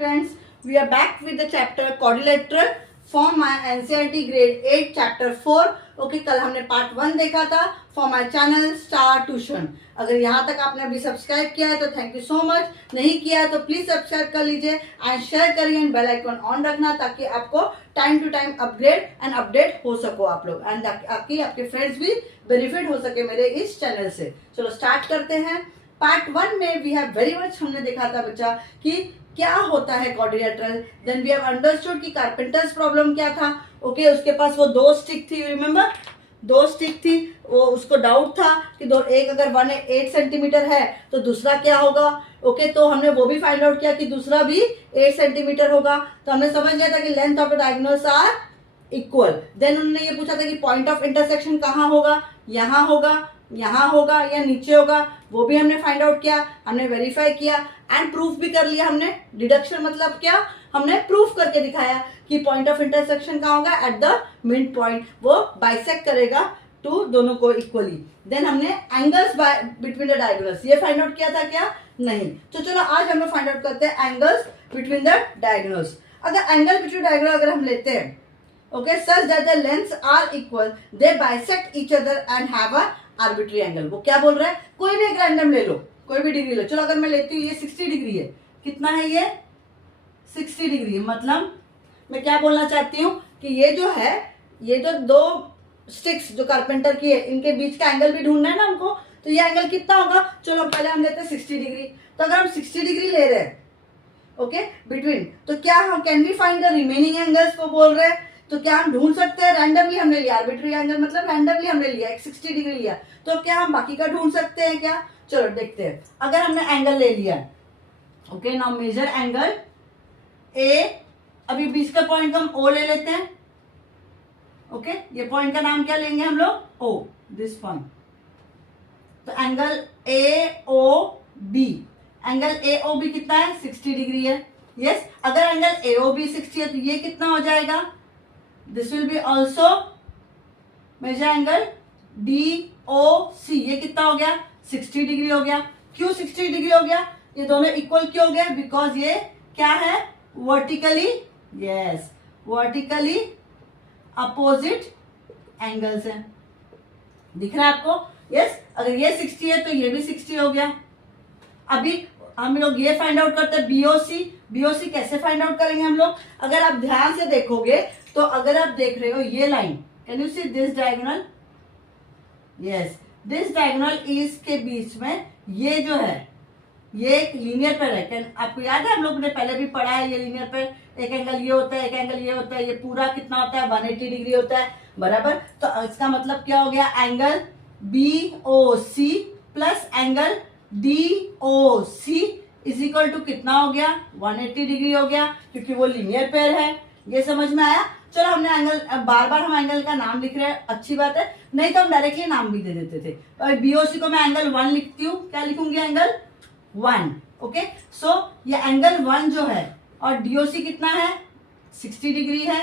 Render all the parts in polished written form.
students, we are back with the chapter quadrilateral for my NCERT grade 8 chapter 4. Okay कल हमने part 1 देखा था for my channel star tuition. अगर यहाँ तक आपने अभी सब्सक्राइब किया है तो थैंक यू सो मच. नहीं किया है तो प्लीज सब्सक्राइब कर लीजिए एंड शेयर करिए एंड बेल आइकन ऑन रखना ताकि आपको time to time upgrade and update हो सको आप लोग एंड आपके फ्रेंड्स भी बेनिफिट हो सके मेरे इस चैनल से. चलो स्टार्ट करते हैं. पार्ट 1 में वी हैव वेरी मच हमने देखा था बच्चा कि क्या होता है quadrilateral. Then we have understood कि कारपेंटर्स प्रॉब्लम क्या था. ओके उसके पास वो दो स्टिक थी, रिमेम्बर दो स्टिक थी. वो उसको डाउट था कि एक अगर 1 सेंटीमीटर है तो दूसरा क्या होगा. ओके तो हमने वो भी फाइंड आउट किया कि दूसरा भी 8 सेंटीमीटर होगा. तो हमने समझ लिया था कि length of the diagonals are equal. Then उन्होंने ये पूछा था कि पॉइंट ऑफ इंटरसेक्शन कहाँ होगा, यहाँ होगा, यहाँ होगा या नीचे होगा. वो भी हमने फाइंड आउट किया, हमने वेरीफाई किया एंड प्रूफ भी कर लिया हमने. डिडक्शन मतलब क्या, हमने प्रूफ करके दिखाया कि पॉइंट ऑफ इंटरसेक्शन कहाँ होगा एट द मिड पॉइंट. वो बाइसेक्ट करेगा टू दोनों को इक्वली. देन हमने एंगल्स बिटवीन द डायगोनल्स ये फाइंड आउट किया था क्या, नहीं. तो चलो आज हम लोग फाइंड आउट करते हैं एंगल्स बिटवीन द डायगोनल्स. अगर एंगल बिटवीन डायगोनल अगर हम लेते हैं okay such that the lengths are equal they bisect each other and have a arbitrary angle. वो क्या बोल रहा है, कोई भी एक रैंडम ले लो, कोई भी डिग्री लो. चलो अगर मैं लेती हूँ ये 60 डिग्री है. कितना है ये 60 डिग्री. मतलब मैं क्या बोलना चाहती हूँ कि ये जो है, ये जो दो स्टिक्स जो कारपेंटर की है इनके बीच का एंगल भी ढूंढना है ना हमको. तो ये एंगल कितना होगा, चलो पहले हम लेते हैं 60 डिग्री. तो अगर हम 60 डिग्री ले रहे हैं ओके बिटवीन, तो क्या हम can we find the remaining angles को बोल रहे हैं. तो क्या हम ढूंढ सकते हैं, रैंडमली हमने लिया आर्बिट्री एंगल मतलब रैंडमली हमने लिया 60 डिग्री लिया. तो क्या हम बाकी का ढूंढ सकते हैं क्या, चलो देखते हैं. अगर हमने एंगल ले लिया okay now measure angle A. अभी बीच का पॉइंट हम ओ ले लेते हैं. ओके ये पॉइंट का नाम क्या लेंगे हम लोग, ओ, दिस पॉइंट. तो angle A O B, angle A O B कितना है 60 डिग्री है. यस अगर एंगल ए ओ बी 60 है तो ये कितना हो जाएगा, this will be also major angle D O C. ये कितना हो गया 60 डिग्री हो गया. क्यों 60 डिग्री हो गया, ये दोनों इक्वल क्यों हो गया, बिकॉज ये क्या है vertically, yes vertically opposite angles है. दिख रहा है आपको. यस अगर ये 60 है तो ये भी 60 हो गया. अभी हम लोग ये फाइंड आउट करते हैं बीओसी. बीओसी कैसे फाइंड आउट करेंगे हम लोग, अगर आप ध्यान से देखोगे तो अगर आप देख रहे हो ये line, can you see this diagonal, yes this diagonal इस के बीच में ये जो है ये एक लीनियर पेयर है. आपको याद है हम लोग ने पहले भी पढ़ा है ये लीनियर पेयर. एक एंगल ये होता है, एक एंगल ये होता है, ये पूरा कितना होता है 180 डिग्री होता है बराबर. तो इसका मतलब क्या हो गया, angle B O C plus angle D O C is equal to कितना हो गया 180 डिग्री हो गया, क्योंकि वो लीनियर पेयर है. ये समझ में आया. चलो हमने एंगल बार बार हम एंगल का नाम लिख रहे हैं, अच्छी बात है, नहीं तो हम डायरेक्टली नाम भी दे देते थे. तो बीओसी को मैं एंगल 1 लिखती हूँ. क्या लिखूंगी, एंगल 1. ओके सो ये एंगल 1 जो है और डीओसी कितना है 60 डिग्री है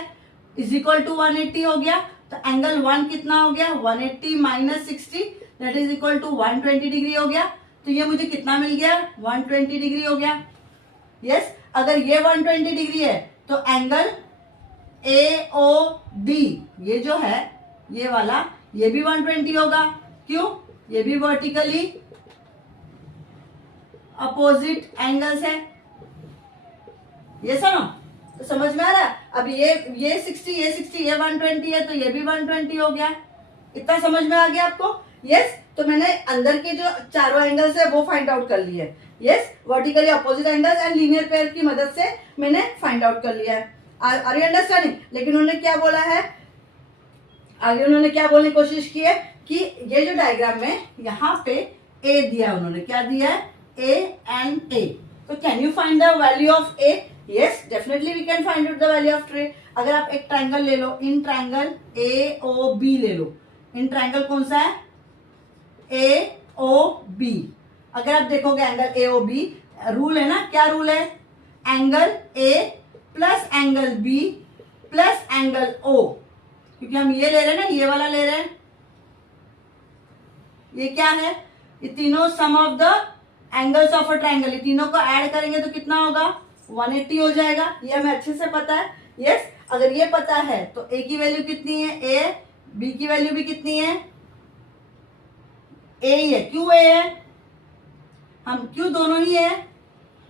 इज इक्वल टू 180 हो गया. तो एंगल 1 कितना हो गया 180 minus 60 that is equal to 120 degree हो गया. तो ये मुझे कितना मिल गया 120 डिग्री हो गया. यस अगर ये 120 डिग्री है तो एंगल ए ओ डी ये जो है ये वाला ये भी 120 होगा. क्यों, ये भी वर्टिकली अपोजिट एंगल्स है. ये सुनो तो समझ में आ रहा है. अब ये 60 ये 60 ये 120 है तो ये भी 120 हो गया. इतना समझ में आ गया आपको. यस तो मैंने अंदर के जो चारों एंगल्स है वो फाइंड आउट कर लिए. Yes vertically opposite angles and linear pair की मदद से मैंने फाइंड आउट कर लिया है. Are you understanding. लेकिन उन्होंने क्या बोला है, आगे उन्होंने क्या बोलने की कोशिश की है कि ये जो डायग्राम में यहाँ पे ए दिया, उन्होंने क्या दिया है ए एंड ए. तो can you find the value of A. Yes definitely we can find out the value of A. अगर आप एक ट्राइंगल ले लो, in triangle A O B ले लो. इन ट्राइंगल कौन सा है ए ओ बी. अगर आप देखोगे angle A O B, rule है ना, क्या रूल है, angle A plus angle B plus angle O. क्योंकि हम ये ले रहे हैं ना, ये वाला ले रहे हैं, ये क्या है, ये तीनों sum of the angles of a triangle. ये तीनों को ऐड करेंगे तो कितना होगा 180 हो जाएगा, ये हमें अच्छे से पता है। यस, अगर ये पता है तो ए की वैल्यू कितनी है, ए, बी की वैल्यू भी कितनी है, ए ही है। क्यों ए है, हम क्यों दोनों ही है,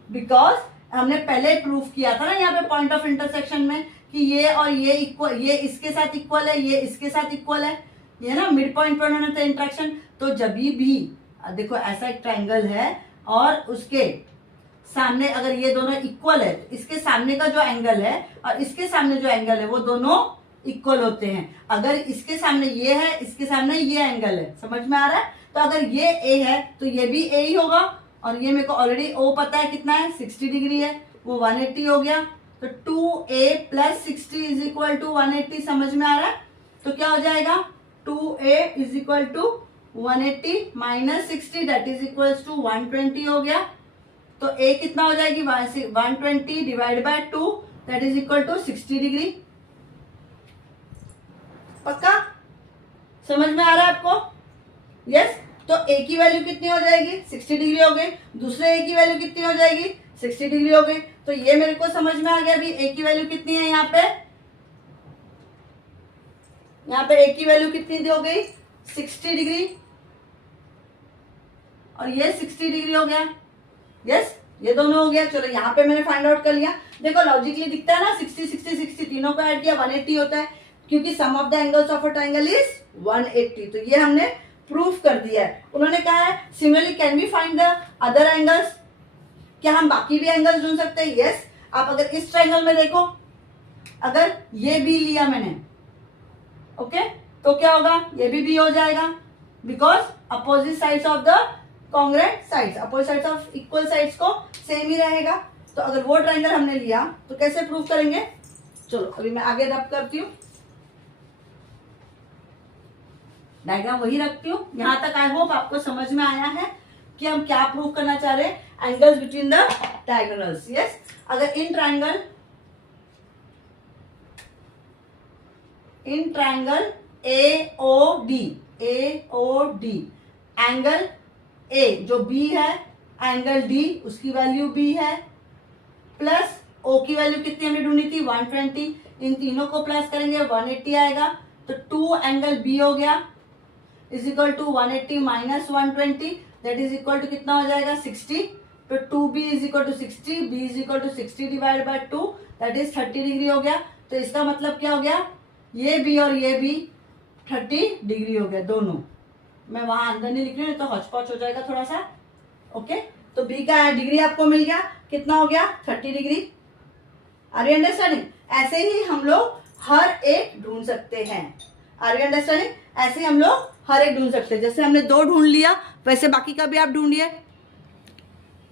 बिकॉज हमने पहले प्रूफ किया था ना यहाँ पे पॉइंट ऑफ इंटरसेक्शन में कि ये और ये इक्वल, ये इसके साथ इक्वल है, ये इसके साथ इक्वल है, ये ना मिड पॉइंट पर उन्होंने इंट्रैक्शन। तो जब भी देखो ऐसा एक ट्राइंगल है और उसके सामने अगर ये दोनों इक्वल है तो इसके सामने का जो एंगल है और इसके सामने जो एंगल है वो दोनों इक्वल होते हैं। अगर इसके सामने ये है, इसके सामने ये एंगल है, समझ में आ रहा है। तो अगर ये ए है तो ये भी ए ही होगा, और ये मेरे को ऑलरेडी ओ पता है कितना है, 60 डिग्री है, वो 180 हो गया। तो 2a plus 60 is equal to 180, समझ में आ रहा है। तो क्या हो जाएगा, 2a is equal to 180 minus 60 that is equal to 120 हो गया। तो a कितना हो जाएगी, 120 divide by 2 that is equal to 60 degree. पक्का समझ में आ रहा है आपको। यस, तो a की वैल्यू कितनी हो जाएगी, 60 डिग्री हो गई। दूसरे a की वैल्यू कितनी हो जाएगी, 60 डिग्री हो गई। तो ये मेरे को समझ में आ गया अभी a की वैल्यू कितनी है, यहाँ पे a की वैल्यू कितनी हो गई, 60 डिग्री, और ये 60 डिग्री हो गया। यस, ये दोनों हो गया। चलो यहाँ पे मैंने फाइंड आउट कर लिया। देखो लॉजिकली दिखता है ना, 60 60 60 तीनों को ऐड किया 180 होता है, क्योंकि sum of the angles of a triangle is 180। तो ये हमने प्रूफ कर दिया है। उन्होंने कहा है similarly can we find the other angles, क्या हम बाकी भी एंगल्स ढूंढ सकते हैं। यस, आप अगर इस ट्राइंगल में देखो, अगर ये बी लिया मैंने, ओके, तो क्या होगा, ये भी बी हो जाएगा, because opposite sides of the congruent sides, opposite sides of equal sides को सेम ही रहेगा। तो अगर वो ट्राइंगल हमने लिया तो कैसे प्रूव करेंगे, चलो अभी मैं आगे रब करती हूँ, डायग्राम वही रखती हूँ। यहां तक आई होप आपको समझ में आया है कि हम क्या प्रूव करना चाह रहे हैं, angles between the diagonals. Yes, अगर in triangle AOD angle A जो B है, एंगल D उसकी वैल्यू B है, प्लस O की वैल्यू कितनी हमने ढूंढी थी, 120, इन तीनों को प्लस करेंगे 180 आएगा। तो 2 एंगल B हो गया is equal to 180 minus 120 that is equal to कितना हो जाएगा, 60। तो 2B is equal to 60, B is equal to 60 divide by 2 that is 30 degree हो गया। तो इसका मतलब क्या हो गया, ये B और ये B 30 डिग्री हो गया दोनों। मैं वहां अंदर नहीं लिख रही हूँ तो हॉचपॉच हो जाएगा थोड़ा सा। ओके, तो B का डिग्री आपको मिल गया, कितना हो गया, 30 डिग्री। Are you understanding. ऐसे ही हम लोग हर एक ढूंढ सकते हैं। आर यू अंडरस्टैंडिंग, ऐसे ही हम लोग हर एक ढूंढ सकते हैं। जैसे हमने 2 ढूंढ लिया वैसे बाकी का भी आप ढूंढिए।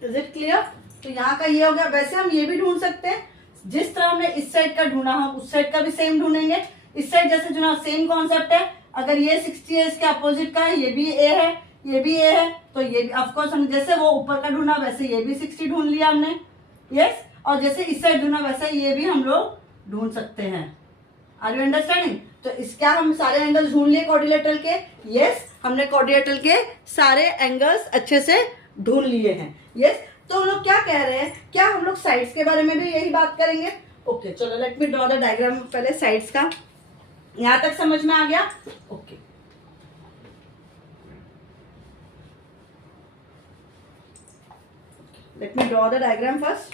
Is it clear. तो यहाँ का ये हो गया। वैसे हम ये भी ढूंढ सकते हैं, जिस तरह हमने इस साइड का ढूंढा हम उस साइड का भी सेम ढूंढेंगे। इस साइड जैसे ढूंढा सेम कॉन्सेप्ट है। अगर ये 60 है इसके अपोजिट का है, ये भी A है, ये भी A है, तो ये भी ऑफकोर्स हम जैसे वो ऊपर का ढूंढा वैसे ये भी 60 ढूंढ लिया हमने। यस, और जैसे इस साइड ढूंढा वैसे ये भी हम लोग ढूंढ सकते हैं। Are you understanding. तो इसका हम सारे एंगल्स ढूंढ लिए क्वाड्रिलेटरल के। यस, हमने क्वाड्रिलेटरल के सारे एंगल्स अच्छे से ढूंढ लिए हैं। यस, तो हम लोग क्या कह रहे हैं, क्या हम लोग साइड्स के बारे में भी यही बात करेंगे। ओके, चलो let me draw the diagram पहले साइड्स का। यहां तक समझ में आ गया। Okay, let me draw the diagram first.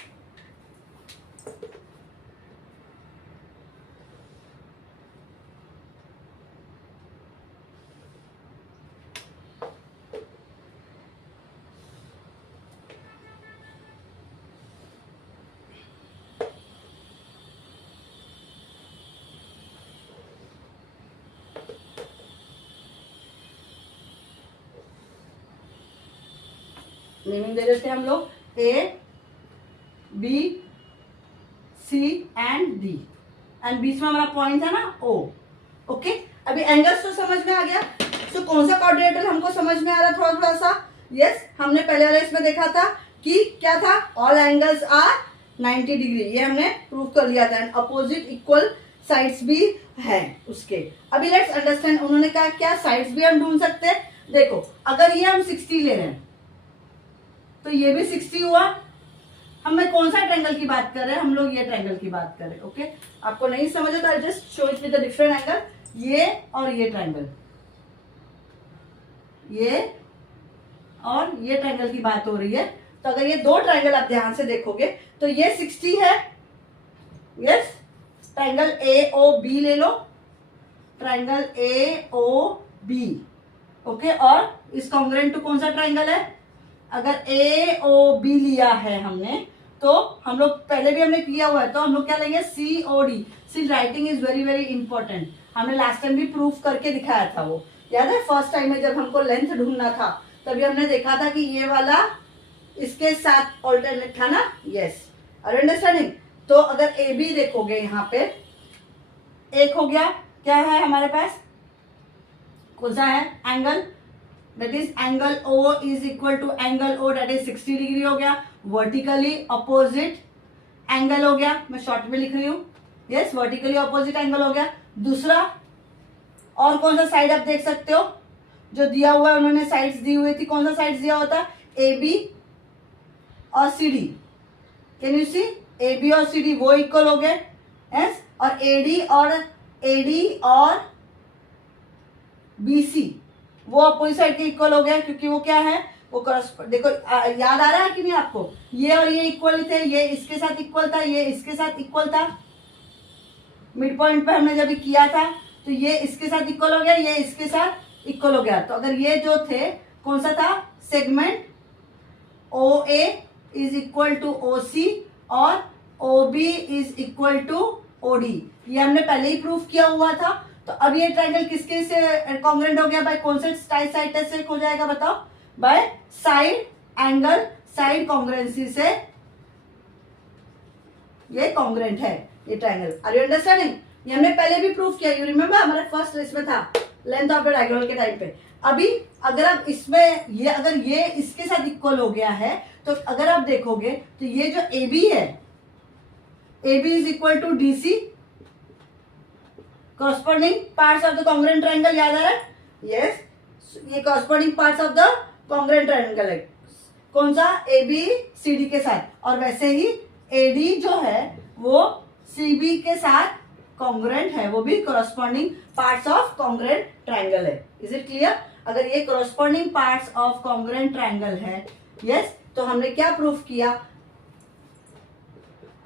Naming दे देते हैं हम लोग A, B, C and D, and बीच में हमारा पॉइंट है ना O। ओके, अभी एंगल्स तो समझ में आ गया। तो कौन सा क्वाड्रिलेटरल हमको समझ में आ रहा है थोड़ा थोड़ा सा। यस, हमने पहले वाले इसमें देखा था कि क्या था, ऑल एंगल्स आर 90 डिग्री, ये हमने प्रूव कर लिया था। एंड अपोजिट इक्वल साइड्स भी है उसके। अभी लेट्स अंडरस्टैंड, उन्होंने कहा क्या साइड्स भी हम ढूंढ सकते हैं। देखो अगर ये हम 60 ले रहे हैं तो ये भी 60 हुआ, हमें कौन सा ट्रायंगल की बात कर रहे हैं, हम लोग ये ट्रायंगल की बात कर रहे हैं। ओके, आपको नहीं समझ तो I just show it with the different angle. ये और ये ट्रायंगल, ये और ये ट्रायंगल की बात हो रही है। तो अगर ये दो ट्रायंगल आप ध्यान से देखोगे तो ये 60 है, yes. Triangle A O B ले लो, triangle A O B, okay. और इस कॉन्ग्रुएंट टू कौन सा ट्रायंगल है? अगर ए ओ बी लिया है हमने, तो हम लोग पहले भी हमने किया हुआ है, तो हम लोग क्या लेंगे? C O D. See writing is very very important. हमने लास्ट टाइम भी प्रूफ करके दिखाया था, वो याद है? फर्स्ट टाइम में जब हमको लेंथ ढूंढना था तभी हमने देखा था कि ये वाला इसके साथ ऑल्टरनेट था ना, यस। Are understanding? तो अगर ए बी देखोगे यहाँ पे, एक हो गया, क्या है हमारे पास? कौन सा है? Angle, that is angle O is equal to angle O, that is 60 degree हो गया। वर्टिकली अपोजिट एंगल हो गया, मैं शॉर्ट में लिख रही हूँ, यस। वर्टिकली अपोजिट एंगल हो गया। दूसरा और कौन सा साइड आप देख सकते हो जो दिया हुआ है? उन्होंने साइड्स दी हुई थी, कौन सा साइड्स दिया होता है? ए बी और C D. Can you see? A B और सी डी वो इक्वल हो गए, यस। और एडी और बी सी वो अपोजिट साइड के इक्वल हो गया, क्योंकि वो क्या है? वो देखो याद आ रहा है कि नहीं आपको? ये और ये इक्वल थे, ये इसके साथ इक्वल था, ये इसके साथ इक्वल था। मिड पॉइंट पे हमने जब किया था तो ये इसके साथ इक्वल हो गया, ये इसके साथ इक्वल हो गया। तो अगर ये जो थे, कौन सा था? Segment O A is equal to O C और O B is equal to O D. ये हमने पहले ही प्रूफ किया हुआ था। तो अब ये ट्रायंगल किसके से कॉन्ग्रुएंट हो गया? बाय कौन से साइड टेस्ट से हो जाएगा बताओ? By side angle, side congruency से ये कॉन्ग्रुएंट है ये ट्रायंगल। Are you understanding? ये हमने पहले भी प्रूफ किया, यू रिमेंबर? हमारे फर्स्ट रेस में था लेंथ ऑफ द डायगोनल के टाइम पे। अभी अगर आप इसमें ये अगर ये इसके साथ इक्वल हो गया है, तो अगर आप देखोगे तो ये जो ए बी है, A B is equal to D C, corresponding parts of the congruent triangle. याद आ रहा है? यस, ये corresponding parts of the congruent triangle है। कौन सा? ए बी सी डी के साथ। और वैसे ही ए डी जो है वो सी बी के साथ कॉन्ग्रुएंट है, वो भी corresponding parts of congruent triangle है। Is it clear? अगर ये corresponding parts of congruent triangle है, यस, तो हमने क्या प्रूफ किया?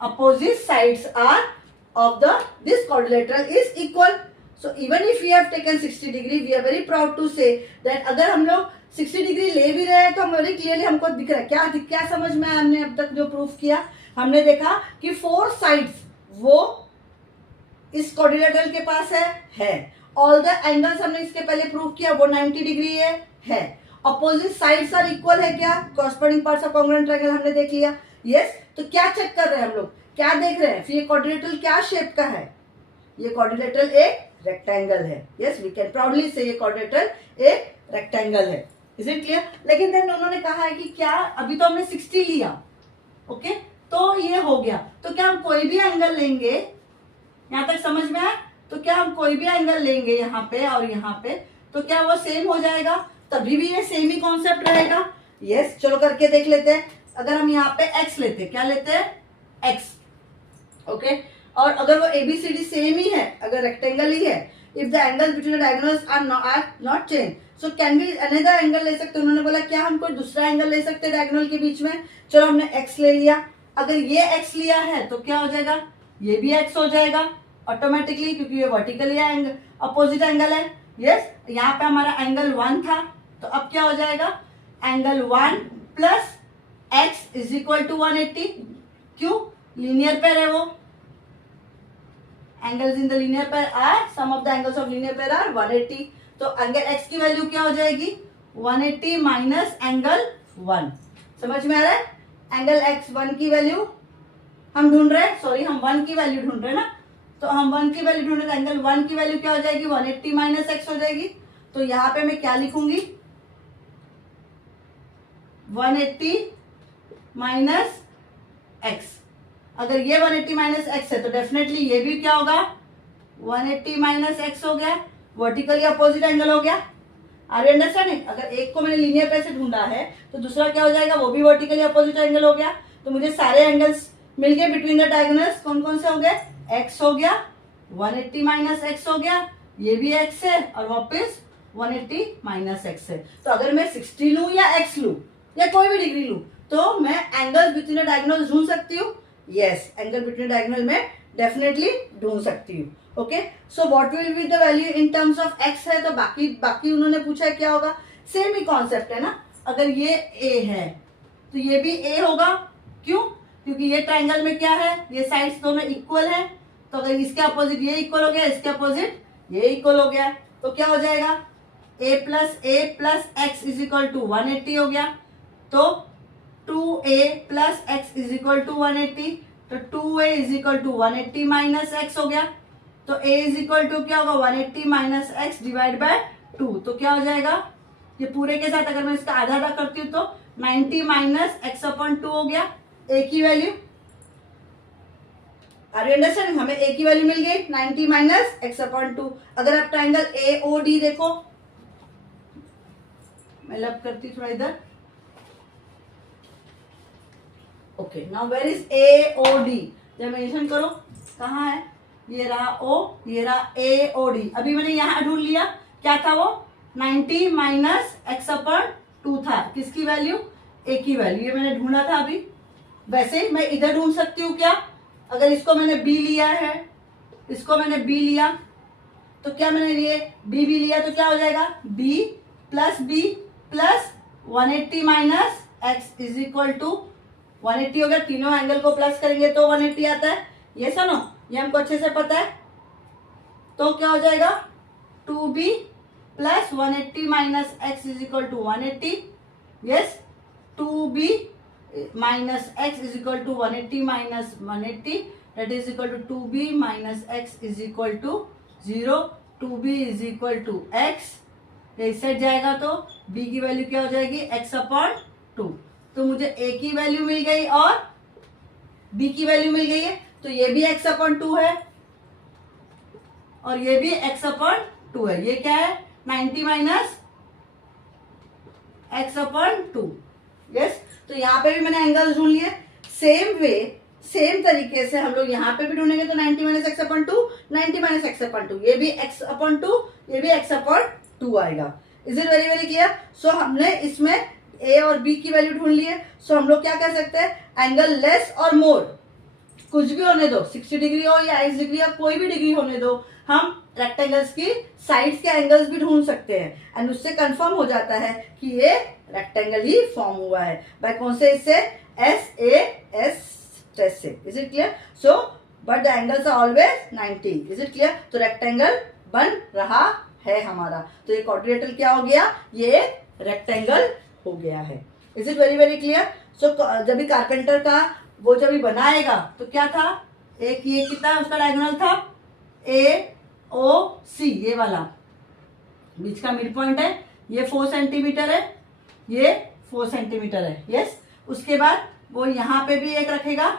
Opposite sides are of this quadrilateral is equal. So even if we have taken 60 degree, we are very proud to say that अगर हम लोग 60 डिग्री ले भी रहे हैं तो हम वेरी क्लियरली हमको दिख रहा है। क्या समझ में आया? हमने अब तक जो प्रूफ किया, हमने देखा कि 4 साइड्स वो इस क्वाड्रिलेटरल के पास है। ऑल द एंगल्स हमने इसके पहले प्रूफ किया, वो 90 डिग्री है। अपोजिट साइड्स आर इक्वल है क्या? Corresponding parts of congruent triangle हमने देख लिया, यस। तो क्या चेक कर रहे हैं हम लोग? क्या देख रहे हैं? फिर ये क्वाड्रिलेटरल क्या शेप का है? ये क्वाड्रिलेटरल एक रेक्टेंगल है, यस। वी कैन प्राउडली से ये क्वाड्रिलेटरल एक रेक्टेंगल है। Is it clear? लेकिन देन उन्होंने कहा है कि क्या अभी तो हमने 60 लिया, ओके, तो ये हो गया, तो क्या हम कोई भी एंगल लेंगे? यहां तक समझ में आया? तो क्या हम कोई भी एंगल लेंगे यहाँ पे और यहाँ पे, तो क्या वो सेम हो जाएगा? तभी भी ये सेम ही कॉन्सेप्ट रहेगा, यस। चलो करके देख लेते हैं। अगर हम यहाँ पे एक्स लेते हैं, क्या लेते हैं? X, okay. और अगर वो एबीसीडी सेम ही है, अगर रेक्टेंगल ही है, if the angles between the diagonals are not change, so can be another angle ले सकते हैं। उन्होंने बोला क्या हम कोई दूसरा एंगल ले सकते हैं डायगोनल के बीच में? चलो हमने एक्स ले लिया। अगर ये एक्स लिया है तो क्या हो जाएगा? ये भी एक्स हो जाएगा ऑटोमेटिकली, क्योंकि ये वर्टिकली अपोजिट एंगल है, यस। यहाँ पे हमारा एंगल 1 था, तो अब क्या हो जाएगा? Angle 1 plus x is equal to 180। क्यों? लीनियर पेयर है वो। Angles in the linear pair are, sum of the angles of linear pair are 180। तो एंगल एक्स की वैल्यू क्या हो जाएगी? 180 माइनस एंगल 1। समझ में आ रहा है? एंगल एक्स 1 की वैल्यू हम ढूंढ रहे हैं, सॉरी हम 1 की वैल्यू ढूंढ रहे हैं ना, तो हम 1 की वैल्यू ढूंढ रहे हैं। एंगल 1 की वैल्यू क्या हो जाएगी? 180 माइनस एक्स हो जाएगी। तो यहाँ पे मैं क्या लिखूंगी? 180 माइनस एक्स। अगर ये 180 माइनस एक्स है तो डेफिनेटली ये भी क्या होगा? 180 माइनस एक्स हो गया, वर्टिकली अपोजिट एंगल हो गया। Are you understanding? अगर एक को मैंने लीनियर पेयर से ढूंढा है तो दूसरा क्या हो जाएगा? वो भी वर्टिकली अपोजिट एंगल हो गया। तो मुझे सारे एंगल्स मिल गए बिटवीन द डायगोनल्स। कौन कौन से हो गए? x हो गया, 180 माइनस एक्स हो गया, ये भी x है और वापस 180 माइनस एक्स है। तो अगर मैं 60 लूं या x लूं या कोई भी डिग्री लूं तो मैं एंगल बिटवीन द डायगोनल्स ढूंढ सकती हूँ। यस, एंगल बिटवीन डायगोनल में डेफिनेटली ढूंढ सकती हूँ। Okay, so what will be the value in terms of x है, तो बाकी उन्होंने पूछा है क्या होगा, सेम ही कॉन्सेप्ट है ना। अगर ये a है तो ये भी a होगा। क्यों? क्योंकि ये ट्राइंगल में क्या है, ये साइड्स दोनों इक्वल है। तो अगर इसके अपोजिट ये इक्वल हो गया, इसके अपोजिट ये इक्वल हो गया, तो क्या हो जाएगा, a plus x is equal to 180 हो गया। तो 2a plus x is equal to 180, तो 2a is equal to 180 minus x हो गया। तो a इज इक्वल टू क्या होगा, 180 माइनस एक्स डिवाइड बाय 2। तो क्या हो जाएगा, ये पूरे के साथ अगर मैं इसका आधा आधा करती हूँ तो 90 माइनस एक्स अपॉन 2 हो गया, a की वैल्यू। Are you understanding? हमें a की वैल्यू मिल गई 90 माइनस एक्स अपॉन 2। अगर आप ट्राइंगल AOD देखो, मैं लब करती थोड़ा इधर। Okay, now where is AOD? जब मेंशन करो कहाँ है, ये रहा O, ये रहा AOD। अभी मैंने यहां ढूंढ लिया, क्या था वो, 90 माइनस एक्स अपॉन 2 था। किसकी वैल्यू? A की वैल्यू। ये मैंने ढूंढा था अभी। वैसे ही मैं इधर ढूंढ सकती हूँ क्या, अगर इसको मैंने B लिया है, इसको मैंने B लिया, तो क्या मैंने ये B भी लिया, तो क्या हो जाएगा, B plus 180 minus x is equal to 180 हो गया। तीनों एंगल को प्लस करेंगे तो 180 आता है। ये सुनो, ये हमको अच्छे से पता है। तो क्या हो जाएगा, 2b plus 180 minus x is equal to 180। Yes, 2b minus x is equal to 180 minus 180, that is equal to 2b minus x is equal to 0। 2b is equal to x, ये सेट जाएगा तो b की value क्या हो जाएगी, x upon 2। तो मुझे a की वैल्यू मिल गई और b की वैल्यू मिल गई है। तो ये भी x अपॉन 2 है और ये भी x अपॉन 2 है। ये क्या है, 90 माइनस x अपॉन 2। यस, तो यहाँ पे भी मैंने एंगल्स ढूंढ लिए। सेम वे, सेम तरीके से हम लोग यहाँ पे भी ढूंढेंगे। तो 90 minus x upon 2, 90 minus x upon 2, ये भी x अपॉन 2, ये भी x अपॉन 2 आएगा। Is it very very clear? So हमने इसमें a और b की वैल्यू ढूंढ ली है। सो हम लोग क्या कर सकते हैं, एंगल लेस और मोर कुछ भी होने दो, 60 डिग्री हो या 80 डिग्री या कोई भी डिग्री होने दो, हम रेक्टेंगल्स की साइड्स के एंगल्स भी ढूंढ सकते हैं एंड उससे कंफर्म हो जाता है कि ये रेक्टेंगल ही फॉर्म हुआ है। बाय कौन से, इससे SAS टेस्ट से। Is it clear? So but the angles are always 90। Is it clear? तो रेक्टेंगल बन रहा है हमारा। तो ये क्वाड्रिलेटरल क्या हो गया, ये रेक्टेंगल हो गया है। Is it very very clear? So जब भी कारपेंटर का वो जब भी बनाएगा तो क्या था, एक ये कितना उसका डायगोनल था, AOC, ये वाला बीच का मिड पॉइंट है, ये 4 सेंटीमीटर है, ये 4 सेंटीमीटर है। यस, उसके बाद वो यहाँ पे भी एक रखेगा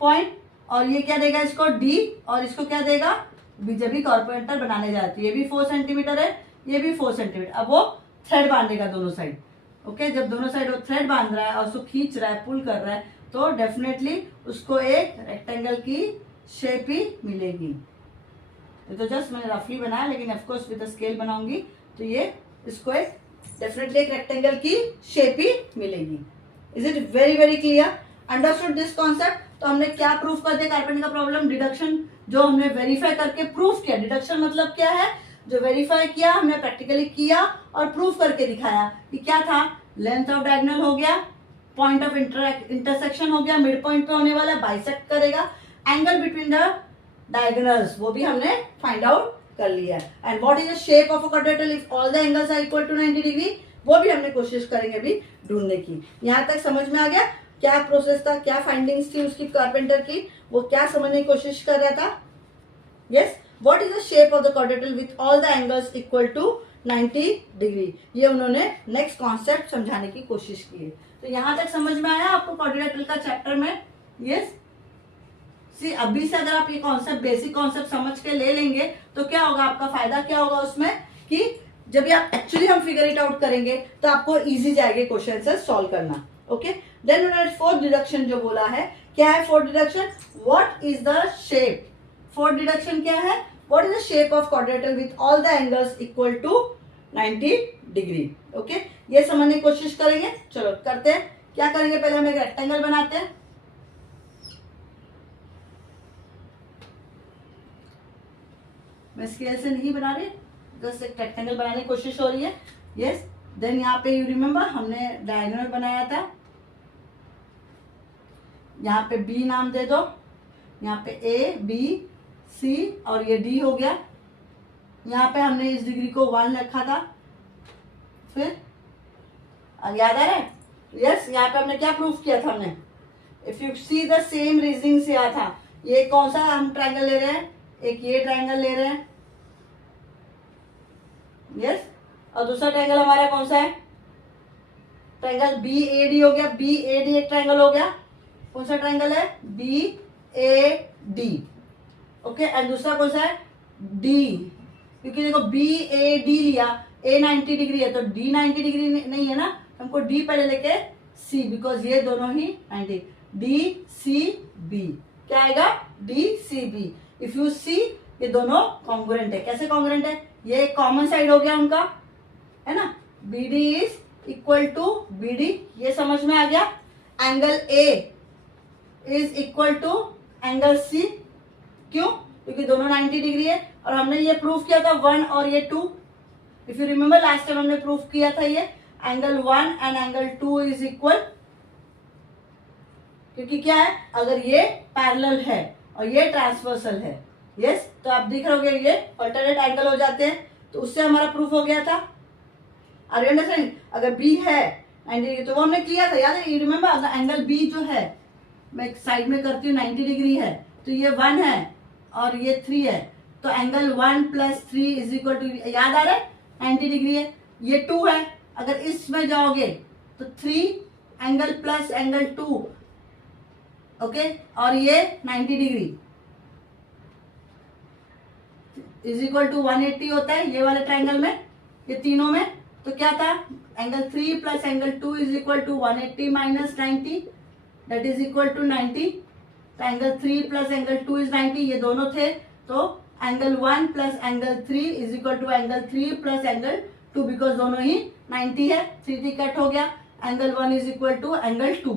पॉइंट और ये क्या देगा इसको D और इसको क्या देगा, जब भी कारपेंटर बनाने जाती है, ये भी 4 सेंटीमीटर है, ये भी 4 सेंटीमीटर। अब वो थ्रेड बांधेगा दोनों साइड। ओके, जब दोनों साइड वो थ्रेड बांध रहा है और उसको खींच रहा है, पुल कर रहा है, तो डेफिनेटली उसको एक रेक्टेंगल की शेप ही मिलेगी। तो जस्ट मैंने रफली बनाया, लेकिन ऑफकोर्स विद स्केल बनाऊंगी तो ये इसको एक डेफिनेटली एक रेक्टेंगल की शेप ही मिलेगी। Is it very very clear? Understood this concept? तो हमने क्या प्रूफ कर दिया कारपेंटर का प्रॉब्लम, डिडक्शन जो हमने वेरीफाई करके प्रूफ किया। डिडक्शन मतलब क्या है, जो वेरीफाई किया हमने प्रैक्टिकली किया और प्रूफ करके दिखाया कि क्या था, लेंथ ऑफ डायगोनल हो गया, पॉइंट ऑफ इंटरसेक्शन हो गया, मिड पॉइंट पे होने वाला, बाइसेक्ट करेगा, एंगल बिटवीन द डायगोनल्स वो भी हमने फाइंड आउट कर लिया। And what is the shape of a quadrilateral if all the angles are equal to 90 degree, वो भी हमने कोशिश करेंगे अभी ढूंढने की। यहाँ तक समझ में आ गया क्या प्रोसेस था, क्या फाइंडिंग्स थी उसकी कारपेंटर की, वो क्या समझने की कोशिश कर रहा था। Yes, what is the shape of the quadrilateral with all the angles equal to 90 degree, ये उन्होंने नेक्स्ट कॉन्सेप्ट समझाने की कोशिश की है। तो यहां तक समझ में आया आपको क्वाड्रिलेटरल का चैप्टर में? यस, सी अभी से अगर आप ये कॉन्सेप्ट, बेसिक कॉन्सेप्ट समझ के ले लेंगे तो क्या होगा, आपका फायदा क्या होगा उसमें कि जब भी आप एक्चुअली हम फिगर इट आउट करेंगे तो आपको इजी जाएगा क्वेश्चन से सॉल्व करना। ओके, देन उन्होंने फोर्थ डिडक्शन जो बोला है, क्या है fourth deduction? What is the shape? Fourth deduction क्या है? What is the shape of quadrilateral with all the angles equal to 90 degree. Okay, ये समझने की कोशिश करेंगे। चलो करते हैं। क्या करेंगे? पहले हम एक रेक्टेंगल बनाते हैं। मैं स्केल से नहीं बना रही, बस एक रेक्टेंगल बनाने की कोशिश हो रही है। यस, देन यहाँ पे यू रिमेम्बर हमने डायगोनल बनाया था, यहाँ पे बी नाम दे दो, यहाँ पे ए बी सी और ये डी हो गया। यहाँ पे हमने इस डिग्री को 1 रखा था। फिर याद आ रहा है? यस, यहाँ पे हमने क्या प्रूफ किया था? हमने if you see the same reasoning से आया था। ये कौन सा हम ट्रायंगल ले रहे हैं? एक ये ट्रायंगल ले रहे हैं। यस, और दूसरा ट्रायंगल हमारा कौन सा है? ट्रायंगल बी ए डी हो गया। बी ए डी एक ट्रायंगल हो गया। कौन सा ट्रायंगल है? B A D. Okay, and दूसरा कौन सा है? डी, क्योंकि देखो बी ए डी लिया, ए 90 डिग्री है तो डी 90 डिग्री नहीं है ना, हमको डी पहले लेके सी, बिकॉज ये दोनों ही 90। डी सी बी क्या आएगा? D C B. If you see ये दोनों कॉन्ग्रुएंट है। कैसे कॉन्ग्रुएंट है? ये कॉमन साइड हो गया उनका, है ना। B D is equal to B D, ये समझ में आ गया। Angle A is equal to angle C, क्यों? क्योंकि दोनों 90 डिग्री है। और हमने ये प्रूफ किया था 1 और ये 2। If you remember last time हमने प्रूफ किया था ये angle 1 and angle 2 is equal, क्योंकि क्या है? अगर ये पैरेलल है और ये ट्रांसवर्सल है, यस, तो आप देख रहे होगे ये अल्टरनेट एंगल हो जाते हैं, तो उससे हमारा प्रूफ हो गया था। Are you understanding? अगर बी है 90 डिग्री तो वो हमने किया था, याद है? You remember? अगर एंगल बी जो है, मैं एक साइड में करती हूँ, 90 डिग्री है, तो ये 1 है और ये 3 है, तो एंगल 1 + 3 इज इक्वल टू, याद आ रहा है? 90 डिग्री है। ये 2 है, अगर इसमें जाओगे तो 3 एंगल प्लस एंगल 2, ओके, और ये 90 डिग्री इज इक्वल टू 180 होता है ये वाले ट्रायंगल में, ये तीनों में। तो क्या था? Angle 3 + angle 2 is equal to 180 - 90, that is equal to 90। तो एंगल 3 + एंगल 2 इज 90, ये दोनों थे, तो angle 1 + angle 3 is equal to angle 3 + angle 2, because दोनों ही 90 है। 3 कट हो गया, angle 1 is equal to angle 2।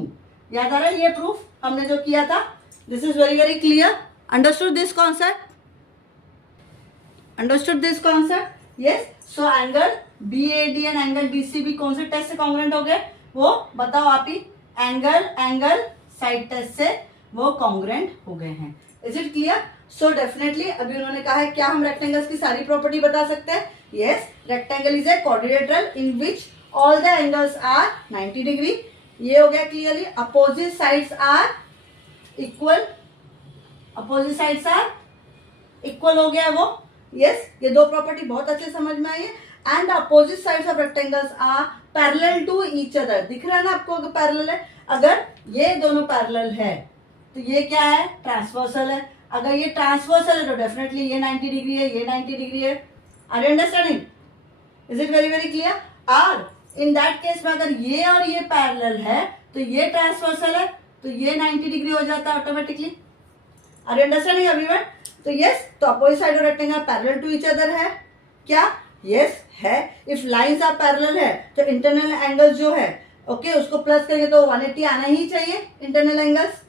याद आ रहा है? ये प्रूफ हमने जो किया था। This is very very clear. Understood this concept? Understood this concept? Yes. So angle B A D and angle D C B कौन से टेस्ट से कॉन्ग्रुएंट हो गए? वो बताओ आप ही। एंगल साइड टेस्ट से वो कॉन्ग्रुएंट हो गए हैं। Is it clear? So definitely अभी उन्होंने कहा है क्या हम रेक्टेंगल्स की सारी प्रॉपर्टी बता सकते हैं? Yes, rectangle is a quadrilateral in which all the angles are 90 degree. ये हो गया clearly. Opposite sides are equal, opposite sides are equal हो गया वो। यस, ये दो प्रॉपर्टी बहुत अच्छे समझ में आई है। And opposite sides of rectangles are parallel to each other. दिख रहा है ना आपको? अगर पैरेलल है, अगर ये दोनों पैरेलल है तो ये क्या है? ट्रांसवर्सल है। अगर ये ट्रांसवर्सल है तो डेफिनेटली ये 90 डिग्री है, ये 90 डिग्री है। Are you understanding? Is it very very clear? Or in that case में अगर ये और ये पैरेलल है तो ये ट्रांसवर्सल है, तो ये 90 डिग्री हो जाता है automatically. Are you understanding everyone? तो यस, तो opposite side of rectangle parallel to each other है क्या? यस है। इफ लाइंस आर पैरेलल है तो इंटरनल एंगल जो है, ओके, उसको प्लस करेंगे तो 180 आना ही चाहिए इंटरनल एंगल्स।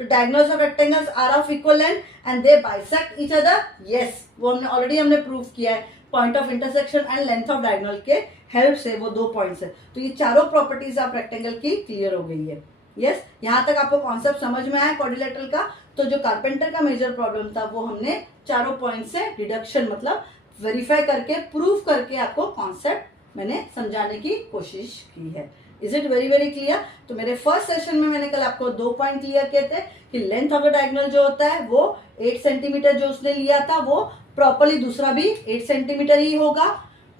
तो diagonals of rectangles are of equal length and they bisect each other. Yes, वो हमने प्रूव किया है। Point of intersection and length of diagonal के हेल्प से वो 2 पॉइंट्स है। तो ये चारों प्रॉपर्टीज ऑफ रेक्टेंगल की क्लियर हो गई है। यस, यहाँ तक आपको कॉन्सेप्ट समझ में आया क्वाड्रिलेटरल का। तो जो कारपेंटर का मेजर प्रॉब्लम था वो हमने चारों पॉइंट से डिडक्शन मतलब वेरीफाई करके प्रूफ करके आपको कॉन्सेप्ट मैंने समझाने की कोशिश की है। Is it very very clear? तो मेरे फर्स्ट सेशन में मैंने कल आपको 2 पॉइंट क्लियर किए थे कि लेंथ ऑफ द डायगोनल जो होता है वो 8 सेंटीमीटर जो उसने लिया था वो प्रॉपरली दूसरा भी 8 सेंटीमीटर ही होगा।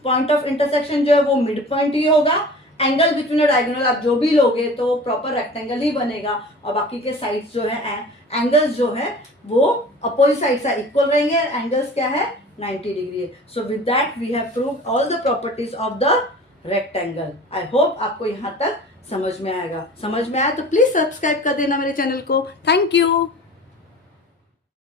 पॉइंट ऑफ इंटरसेक्शन जो है वो मिड पॉइंट ही होगा। एंगल बिटवीन द डायगोनल आप जो भी लोगे तो प्रॉपर रेक्टेंगल ही बनेगा और बाकी के साइड्स जो है एंगल्स जो है वो अपोजिट साइड से इक्वल रहेंगे। एंगल्स क्या है? 90 डिग्री है। So with that we have proved all the properties of the rectangle. I hope आपको यहाँ तक समझ में आएगा। समझ में आया तो प्लीज सब्सक्राइब कर देना मेरे चैनल को। Thank you.